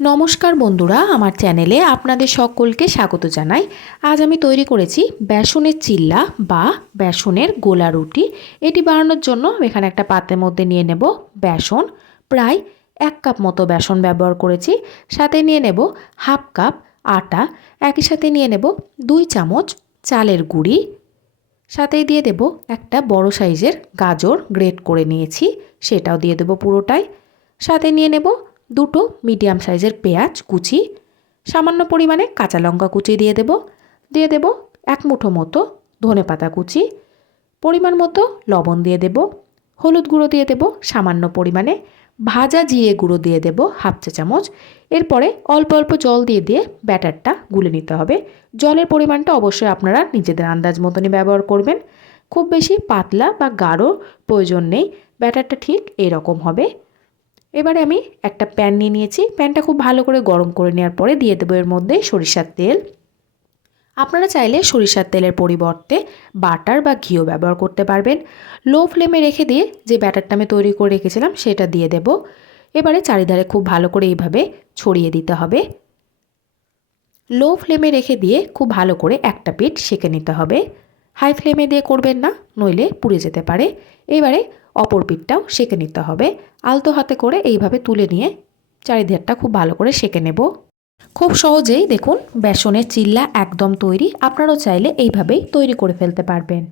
নমস্কার বন্ধুরা, আমার চ্যানেলে আপনাদের সকলকে স্বাগত জানাই। আজ আমি তৈরি করেছি বেসনের চিল্লা বা বেসনের গোলা রুটি। এটি বানানোর জন্য আমি এখানে একটা পাত্রের মধ্যে নিয়ে নেব বেসন, প্রায় 1 কাপ মতো বেসন ব্যবহার করেছি। সাথে নিয়ে নেব হাফ কাপ আটা, একই সাথে নিয়ে নেব 2 চামচ চালের গুঁড়ি, সাথেই দিয়ে দেব একটা বড় সাইজের গাজর গ্রেট করে নিয়েছি, সেটাও দিয়ে দেব পুরোটাই। সাথে নিয়ে নেব দুটো মিডিয়াম সাইজের পেঁয়াজ কুচি, সামান্য পরিমাণে কাঁচা লঙ্কা কুচি দিয়ে দেব 1 মুঠো মতো ধনেপাতা কুচি, পরিমাণ মতো লবণ দিয়ে দেব, হলুদ গুঁড়ো দিয়ে দেব সামান্য পরিমাণে, ভাজা জিরে গুঁড়ো দিয়ে দেব হাফ চা চামচ। এরপরে অল্প অল্প জল দিয়ে ব্যাটারটা গুলে নিতে হবে। জলের পরিমাণটা অবশ্যই আপনারা নিজেদের আন্দাজ মতনই ব্যবহার করবেন। খুব বেশি পাতলা বা গাঢ় প্রয়োজন নেই, ব্যাটারটা ঠিক এরকম হবে। এবারে আমি একটা প্যান নিয়ে নিয়েছি, প্যানটা খুব ভালো করে গরম করে নেওয়ার পরে দিয়ে দেবো এর মধ্যে সরিষার তেল। আপনারা চাইলে সরিষার তেলের পরিবর্তে বাটার বা ঘিও ব্যবহার করতে পারবেন। লো ফ্লেমে রেখে দিয়ে যে ব্যাটারটা আমি তৈরি করে রেখেছিলাম সেটা দিয়ে দেব। এবারে চারিধারে খুব ভালো করে এইভাবে ছড়িয়ে দিতে হবে। লো ফ্লেমে রেখে দিয়ে খুব ভালো করে একটা পিঠ সেঁকে নিতে হবে। হাই ফ্লেমে দিয়ে করবেন না, নইলে পুড়ে যেতে পারে। এবারে অপর পিঠটাও সেঁকে নিতে হবে। আলতো হাতে করে এইভাবে তুলে নিয়ে চারিধারটা খুব ভালো করে সেঁকে নেব। খুব সহজেই দেখুন বেসনের চিল্লা একদম তৈরি। আপনারাও চাইলে এইভাবেই তৈরি করে ফেলতে পারবেন।